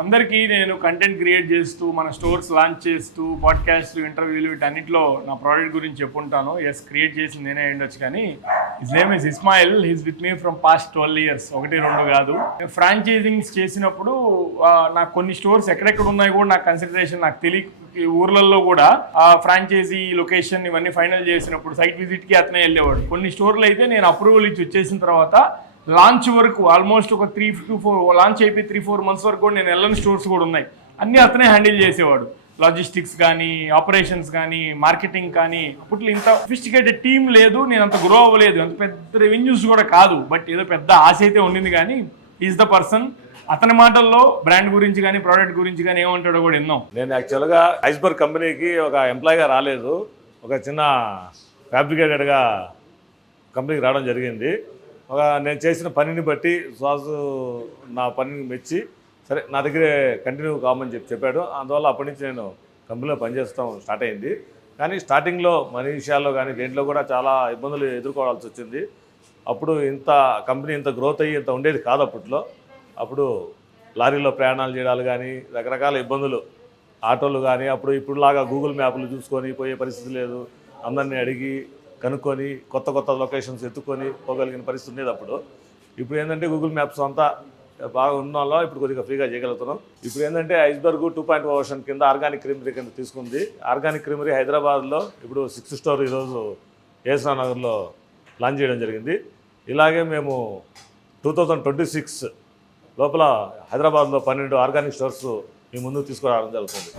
అందరికీ నేను content create చేస్తూ మన స్టోర్స్ లాంచ్ చేస్తూ పాడ్కాస్ట్ ఇంటర్వ్యూలు వీటన్నిటిలో నా ప్రోడక్ట్ గురించి చెప్పుంటాను. ఎస్, క్రియేట్ చేసింది నేనే ఉండొచ్చు, కానీ his name is Ismail. He's with me from past 12 years, 1-2 కాదు. ఫ్రాంచైజింగ్స్ చేసినప్పుడు నాకు కొన్ని స్టోర్స్ ఎక్కడెక్కడ ఉన్నాయి కూడా నాకు కన్సిడరేషన్ నాకు తెలియ ఊర్లలో కూడా ఆ ఫ్రాంచైజీ లొకేషన్ ఇవన్నీ ఫైనల్ చేసినప్పుడు సైట్ విజిట్కి అతనే వెళ్ళేవాడు. కొన్ని స్టోర్లు అయితే నేను అప్రూవల్ ఇచ్చి వచ్చేసిన తర్వాత లాంచ్ వరకు ఆల్మోస్ట్ ఒక 3 to 4 లాంచ్ అయిపోయి 3-4 months వరకు కూడా నేను వెళ్ళని స్టోర్స్ కూడా ఉన్నాయి. అన్నీ అతనే హ్యాండిల్ చేసేవాడు. లాజిస్టిక్స్ కానీ, ఆపరేషన్స్ కానీ, మార్కెటింగ్ కానీ. అప్పట్లో ఇంత సఫిస్టికేటెడ్ టీం లేదు, నేను అంత గ్రో అవ్వలేదు, అంత పెద్ద రెవెన్యూస్ కూడా కాదు. బట్ ఏదో పెద్ద ఆశ అయితే ఉండింది. కానీ ఈజ్ ద పర్సన్. అతని మాటల్లో బ్రాండ్ గురించి కానీ ప్రోడక్ట్ గురించి కానీ ఏమంటాడో కూడా విన్నాం. నేను యాక్చువల్గా ఐస్బర్గ్ కంపెనీకి ఒక ఎంప్లాయీగా రాలేదు, ఒక చిన్న ఫ్యాబ్రికేటెడ్గా కంపెనీకి రావడం జరిగింది. నేను చేసిన పనిని బట్టి శ్వాసు నా పనిని మెచ్చి సరే నా దగ్గరే కంటిన్యూ కామని చెప్పాడు. అందువల్ల అప్పటి నుంచి నేను కంపెనీలో పనిచేస్తాం స్టార్ట్ అయింది. కానీ స్టార్టింగ్లో మనీ విషయాల్లో కానీ దేంట్లో కూడా చాలా ఇబ్బందులు ఎదుర్కోవాల్సి వచ్చింది. అప్పుడు ఇంత కంపెనీ ఇంత గ్రోత్ అయ్యి ఇంత ఉండేది కాదు అప్పట్లో. అప్పుడు లారీలో ప్రయాణాలు చేయడాలు కానీ రకరకాల ఇబ్బందులు, ఆటోలు కానీ అప్పుడు ఇప్పుడులాగా గూగుల్ మ్యాప్లు చూసుకొని పోయే పరిస్థితి లేదు. అందరినీ అడిగి కనుక్కొని కొత్త లొకేషన్స్ ఎత్తుకొని పోగలిగిన పరిస్థితి ఉండేది అప్పుడు. ఇప్పుడు ఏంటంటే గూగుల్ మ్యాప్స్ అంతా బాగా ఉన్న వాళ్ళు ఇప్పుడు కొద్దిగా ఫ్రీగా చేయగలుగుతున్నాం. ఇప్పుడు ఏంటంటే ఐస్బర్గ్ 2.0 వర్షన్ కింద ఆర్గానిక్ క్రీమరీ కింద తీసుకుంది. ఆర్గానిక్ క్రీమరీ హైదరాబాద్లో ఇప్పుడు 6th store ఈరోజు ఏస్నా నగర్లో లాంచ్ చేయడం జరిగింది. ఇలాగే మేము 2026 లోపల హైదరాబాద్లో 12 ఆర్గానిక్ స్టోర్స్ మీ ముందుకు తీసుకురావడం జరుగుతుంది.